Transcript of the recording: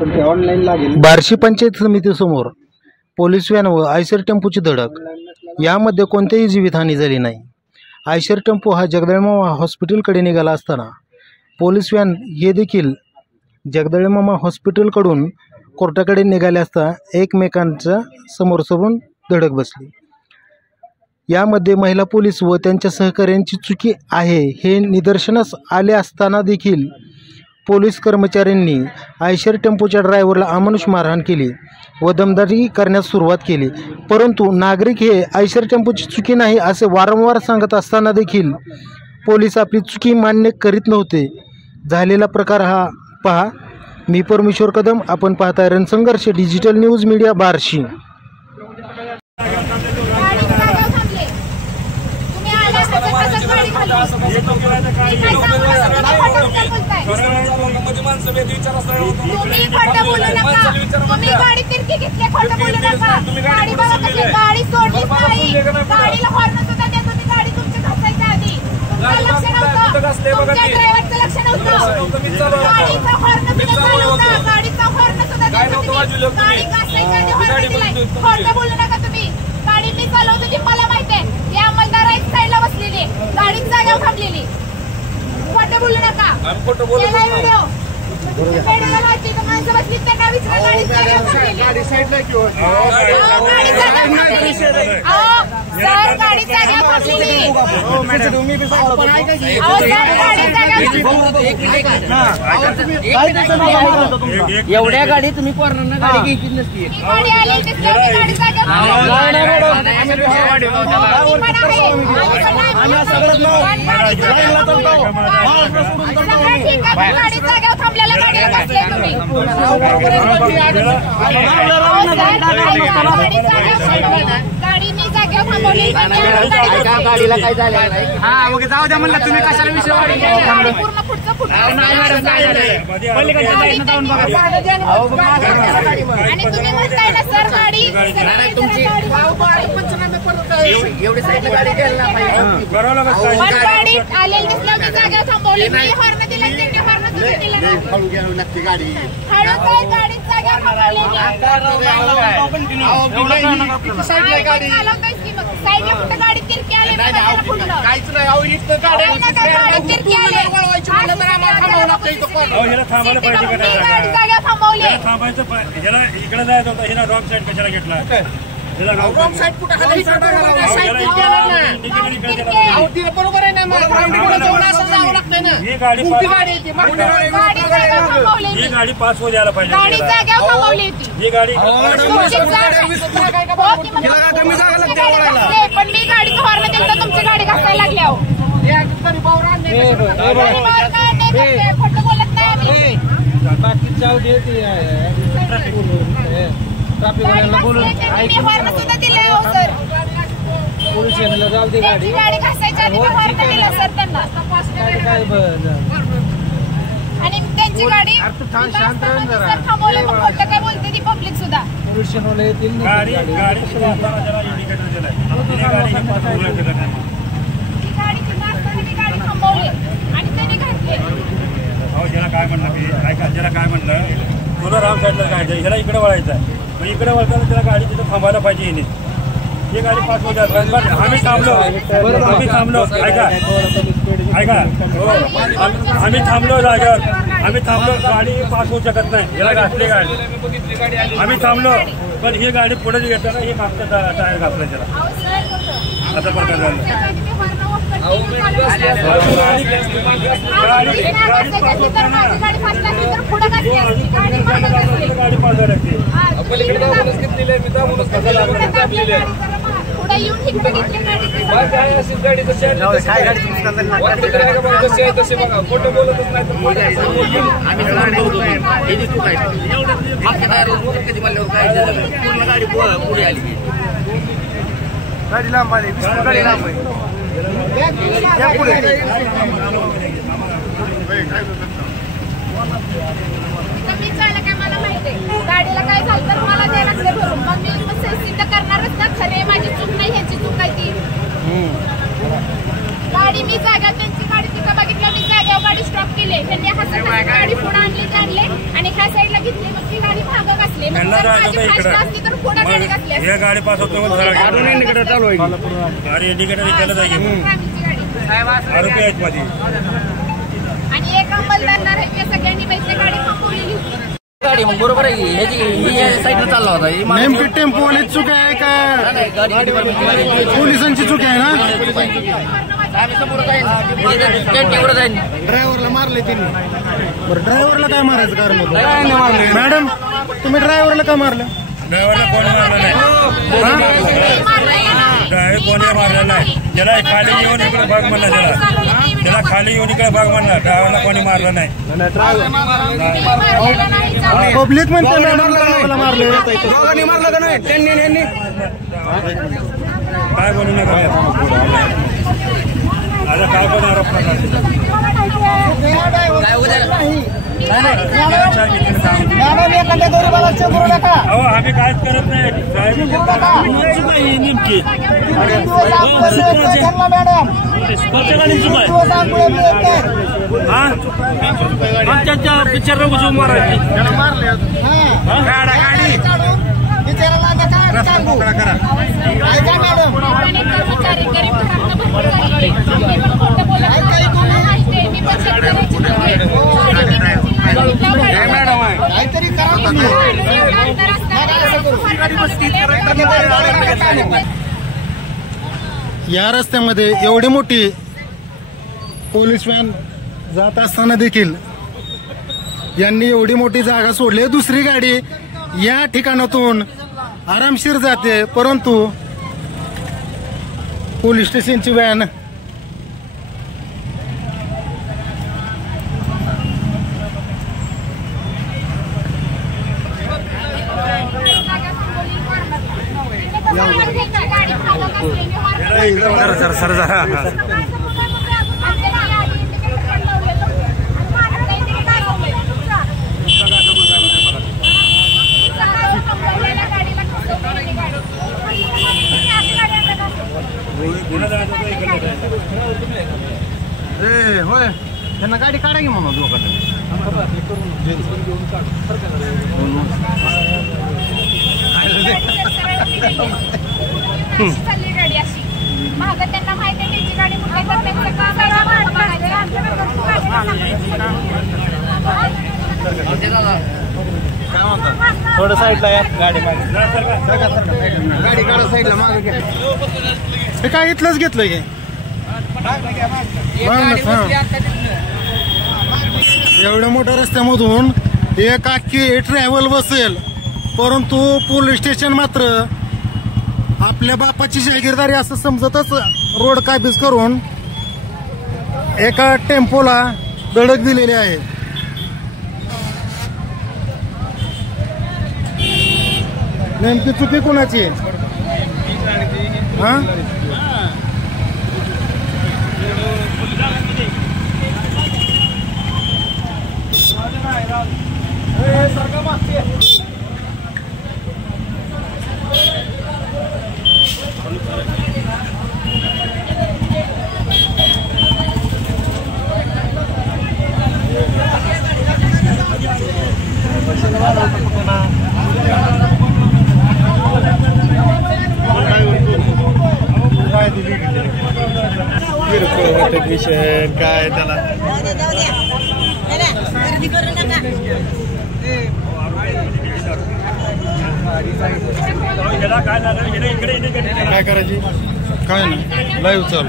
Online लागेल। बार्शी पंचायत समितीसमोर police van व आयशर टेम्पोची धडक। यामध्ये कोणतीही जीवितहानी झाली नाही। आयशर टेम्पो हा जगदळमामा हॉस्पिटलकडे निघाला असताना पोलीस व्हॅन हे देखील जगदळमामा हॉस्पिटलकडून कोर्टाकडे निघाले असता एकमेकांच्या समोरासमोर धडक बसली। यामध्ये महिला पोलीस व त्यांच्या सहकाऱ्यांची चुकी आहे हे निदर्शनास आले असताना देखील पोलीस कर्मचाऱ्यांनी आयशर टेम्पोच्या ड्रायव्हरला अमानुष मारहाण केली व दमदाटी करण्यास सुरुवात केली। परंतु नागरिक हे आयशर टेम्पोची चुकी नाही असे वारंवार सांगत असताना देखील पोलीस आपली चुकी मान्य करीत नव्हते। झालेला प्रकार हा पहा। मी परमेश्वर कदम, आपण पाहताय रणसंघर्ष डिजिटल न्यूज मीडिया बार्शी। गाडी मी चालवतो ती मला माहिती आहे। या अंमलदार राईट साईडला बसलेली, गाडी जागेवर थांबलेली। खोटं बोलू नका। खोटं बोलू नका। व्हिडिओ पेडला लावते तर माणसं बसली त्यांना विचारा गाडी जागेवर थांबलेली। गाडी साईडला किंवा गाडी जागेवर थांबलेली। सर गाडी जागेवर थांबलेली। तुम्ही बी सांगतो पण ऐका की गाडी जागेवर एवढ्या गाडी तुम्ही कॉर्नरनं गाडी घ्यायची नसती। गाडी आली दिसली गाडी जागेवर थांबलेल्या गाडीला बसले तुम्ही। गाडी मी जागेवर थांबवली। गाडीला काय झालं? हा ओके जाऊ द्या म्हणलं तुम्ही कशाला विषय गाडी पूर्ण पुढचं फुटलं आणि तुम्ही म्हणताय ना सर गाडी तुमची एवढी साईडला गाडी घ्यायला पाहिजे। गाडी आलेली दिसलं मी जागेवर थांबवली। मी हॉर्न दिला त्यांनी हॉर्न तुम्ही दिला ना। हळू घ्या नक्की गाडी हळू काय गाडी जागेवर थांबवलेली। साईडला गाडी चालवतोयस की मग साईडला कुठे गाडी तिरकी आली काहीच नाही। अहो इथं गाडी तिरकी आली वळवायची म्हणलं तर आम्हाला थांबावं लागतं इथं पण। ह्याला थांबायला पाहिजे का नाही? गाडी जागेवर थांबवली। थांबायचं ह्याला इकडे जायचं होतं, ह्याला रॉंग साईड कशाला घेतला? रॉंग साईड कुठं खाली बरोबर आहे ना। मला असं जावं लागतंय ना। ही गाडी गाडी जागेवर थांबवली। ही गाडी पास होऊ द्यायला पाहिजे। गाडी जागेवर थांबवली होती। ही गाडी पण मी गाडीचं हॉर्न दिलं तर तुमची गाडी घासायला लागली। अहो खोटं बोलत नाही आम्ही। हॉर्न सुद्धा दिले हो सर। गाडी घासायच्या आधी हॉर्न दिला सर त्यांना आणि त्यांची गाडी थांबवली। मग खोटं काय बोलते ती पब्लिक सुद्धा। गाडी थांबवली आणि त्यांनी घातली। अहो ज्याला काय म्हणलं मी ऐका, ज्याला काय म्हणलं तुला राम साईडला जायचं, ह्याला इकडे वळायचं आहे। मग इकडे वळताना त्याला गाडी तिथं थांबायला पाहिजे। येणे ही गाडी पास होत आहे। आम्ही थांबलो ऐका आम्ही थांबलो जागेवर। आम्ही थांबलो, गाडी पास होऊ शकत नाही। याला घातली गाडी, आम्ही थांबलो पण ही गाडी पुढे घेताना हे मागचं टायर घातलं त्याला। असा प्रकार झाला। गाडी पास झाली लागते। पुढे आली गाडी लांब आली, गाडी लांब आहे। काय मला माहिती आहे गाडीला काय झालं तर मला द्यायला लागले भरून। मग मी सिद्ध करणारच ना खरे माझी चूक नाही ह्याची चूक आहे ती। गाडी मी जागा त्यांची गाडी तिथं बघितलं मी जागेवर गाडी स्टॉप केली। त्यांनी हा गाडी पुढे आणली आणि ह्या साईडला घेतली। मग ह्याला जायचं होतं माझी फास्ट असती तर पुढं गाडी इकडं घातली मग हे गाडी पास होतो मग सरळ अजून इंडिकेटर चालू आहे अरे इंडिकेटर केलं जाईल आरोपी आहेत मध्ये आणि एक अंमलदार आहे ते सगळ्यांनी माहिती गाडी थांबवलेली होती. गाडी मग बरोबर आहे ह्याची ही साईडला चालला होता ही मागे- नेमकी टेम्पोवालीच चूक आहे का नाही, गाडी पोलिसांची चूक आहे ना? आम्ही समोर जाईन टेंटीवर जाईन ड्रायव्हरला मारले त्यांनी. बरं ड्रायव्हरला काय मारायचं कारण होतं? काय नाही मारले. मॅडम तुम्ही ड्रायव्हरला का मारलं? ड्रायव्हरला कोणी मारलं नाही ड्रायव्हर कोणी मारलं नाही त्याला खाली येऊन इकडे भाग म्हणला त्याला खाली येऊन इकडे भाग म्हणला ड्रायव्हरला कोणी मारलं नाही पब्लिक म्हणते मॅडम ड्रायव्हरला मारले. दोघांनी मारलं का नाही त्यांनी काय बोलू नका आता काय पण आरोप करणार काय उद्या अहो आम्ही काहीच करत नाही नेमकी आमच्या पिक्चर बसून मारायची गाडी या रस्त्यामध्ये एवढी मोठी पोलीस व्हॅन जात असताना देखील यांनी एवढी मोठी जागा सोडली. दुसरी गाडी या ठिकाणातून आरामशीर जाते परंतु पोलीस स्टेशनची व्हॅन होय त्यांना गाडी काढा की म्हणून चालली गाडी अशी महाग त्यांना माहिती आहे त्यांची गाडी कुठे तर त्यांचं काम थोडं साईडला या गाडी गाडी काढा साईडला मागे घ्या. हे काय इथलंच घेतलंय की एवढ्या मोठ्या रस्त्यामधून एक अख्खी ट्रॅव्हल बसेल परंतु पोलीस स्टेशन मात्र आपल्या बापाची जागीरदारी असं समजतच रोड काबीज करून एका टेम्पोला धडक दिलेली आहे. नेमकी चुकी कोणाची आहे? हा विषय काय त्याला काय करायची काय नाही लाईव्ह चालू